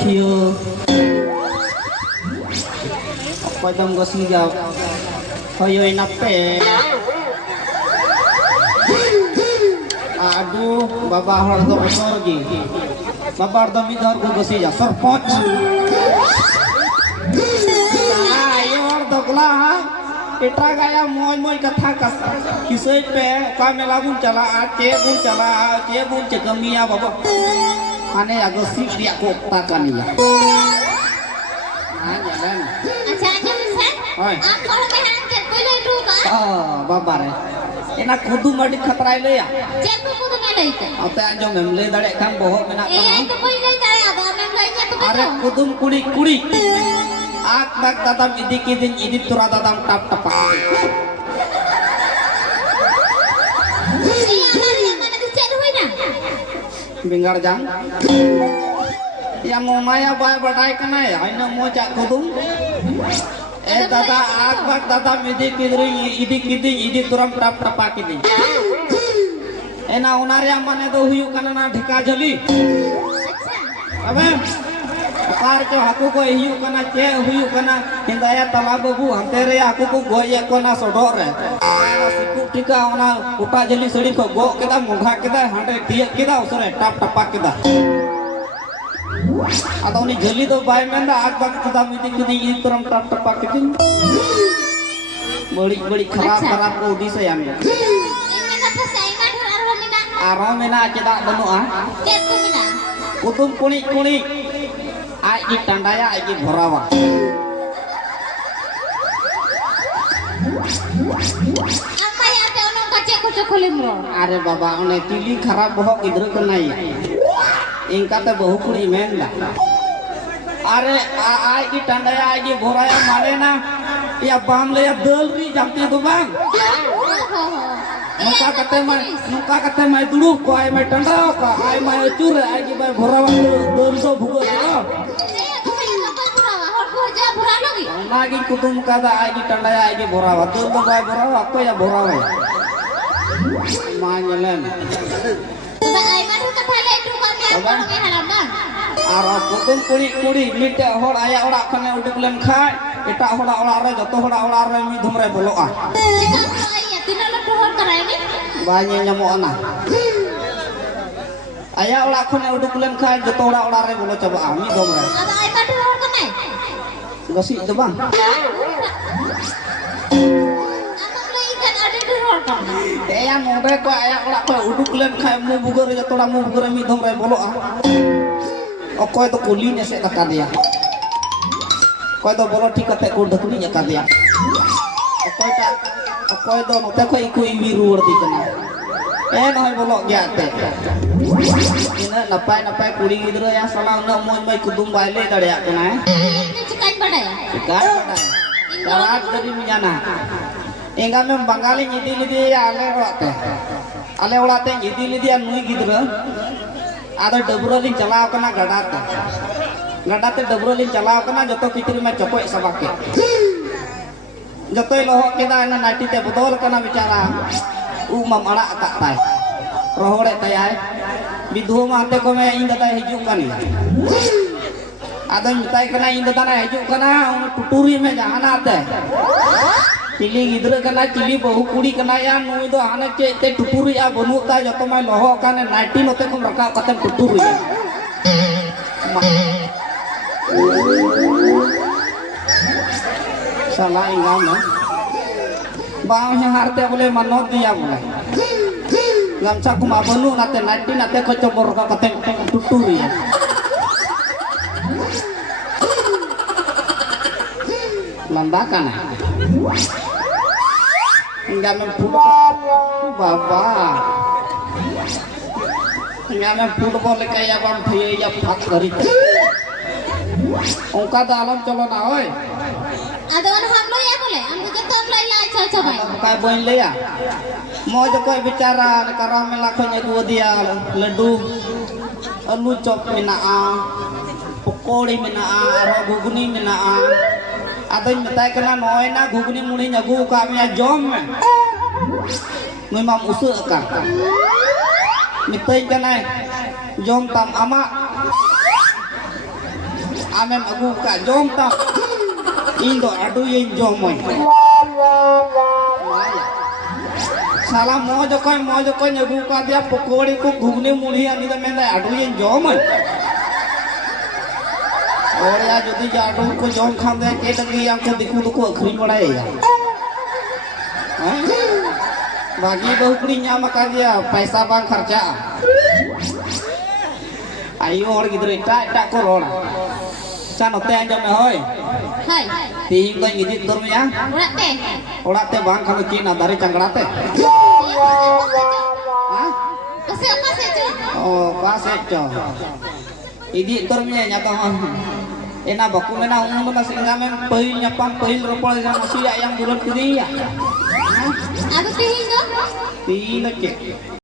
Kio apa dong gue singgah koyo nape aduh bapak harus besar lagi bapak harus midar gue sih ya serpot ayo harus lah kita kayak moy kata kisah pe kami lagun cala cebun cegamia bapak aneh agak sih dia kota kan ya nanya kan Oi. Kalau mehan cek boleh itu kan? Oh, babar ya. Enak kudu mandi khatarai le ya. Cek tu kudu melai itu. Ate anjong memle dare kan bohong menak Eh, itu boleh dare ada memlainya tu Are betul. kudum kuri. Ak bak tatam idin idit tura tatam tap tapak. Iya, yang mana dicek dulu ina? Bingar jang. Yang mau maya bay badai kana ya, ina mau cak kudum. Tata akbak tata idit turam tap tapak idin. Ena unar yang mana tu huyu kana na dhika jali. Abe par cho aku ko hiu kana che huyu kana hindaya tala babu hantere aku ko goye ko na sodor re siku tika ona uta jeli sedi ko go kita mugha kita hande tiak kita usare tap tapak kita atau ni jeli to bai menda akbak kita miti turam tap tapak kita beli kharap ko di sayang Ini apa saya kan arwah mina? arwah mena cedak benu ah Cek tu mina. kutum kuni ai tandaya ai bhorawa Apa yang ada orang kacek kocok kolimro? are baba one tili kharap bohok gidra kanai ingkate bahu kuni menda are ai tandaya ai bhoraya mane na ya bam le ya dalri jamte to bang nuka kate mai dulu ko ai mai tanda ko ai mai cur ai bai bhorawa dal so bhugo lagi kutum kada ai tandaya ai bhorawa dal to bai bhorawa ko ya bhorawa manyelen Sudah aiman itu thale itu kan orang yang halaman. Ara kutum kuri mite hor aya orak khane uduk len khai eta hora orak re joto hora orak re mi dhumre boloa Jika orang ya tidak ada dohor karai ni. banye nyamona aya orak khane uduk len khai joto orak re bolo coba mi dhumre Ada aiman dohor kanai. gosi itu bang Amang lo ikan ada dohor kanai. aya ngode ko aya orak ko uduk len khai mu bugar joto mu bugar mi dhumre boloa okoy to kuli ne se kata dia koy to bolo ঠিক kate ko dhakuni nya ka dia okoy to note ko iku iwi ruur di kana noy bolo gya te ina napai kuri gidra ya salah na moy mai kudum baile daria kana Ini cikan badai. kan badai darat dari minyana enga mem bangali nyidi lidi ale rote ale ulate nyidi lidi nui gidra ada debrolin chalao kana gadate debrolin chalao kana joto kitri ma chopoi sabake joto loho kita na nati te bodol kana bicara mam ala ka tai rohore tayai bidhu ma te ko me inda tai hijuk kan ya ada mitai kana inda tana hijuk kana tuturi me jahana te cili gidra kana cili bahu kuri kana ya nui do hana ce te tuturi a bonu ta joto mai loho kana nati note kom rakap kata tuturi salah ingam bang yang harte boleh manot dia boleh gamsa kuma bonu nate nati ko cobor ka kata tuturi ya lambakan enggak mempunyai baba enggak mempunyai kayak bang biaya pak dari ongka dalam colon aoi Ada orang ham lo ya boleh. Ambil jatuh lo ya coba. kai boin le ya mau joko bicara karena melakukannya dua dia ledu alu chop minaa pokori minaa aro guguni minaa ada yang minta kena noy na guguni muni nyagu kami ya jom memang usul kan minta kena jom tam ama amem agu ka jom ta indo adu yin jom moy salah mo jokoi agu ka dia pokori ko ghugni मुड़ी ani da menda adu yin jom moy और या जदि जाडू को जम खाम दे के तक yang को दिखु तो को अखरी बड़ाए या बाकी बहु कुड़ी ᱧᱟᱢ का दिया पैसा बांग खर्चा ayo और गिदरे टा को रोड चा नते अंजम में होय Hai. तीन तो इदी तोर में या Urat teh. ओड़ा ते बांग खान की ना दारे चंगड़ा ते हां Kasi apa sih cu? oh का से चो इदी तोर में nya तो एना बकु मेना उन ना सिंगा में पहिल nyapam पहिल रोपड़ जा मसी yang bulan kiri ya Aku tihin no? तीन के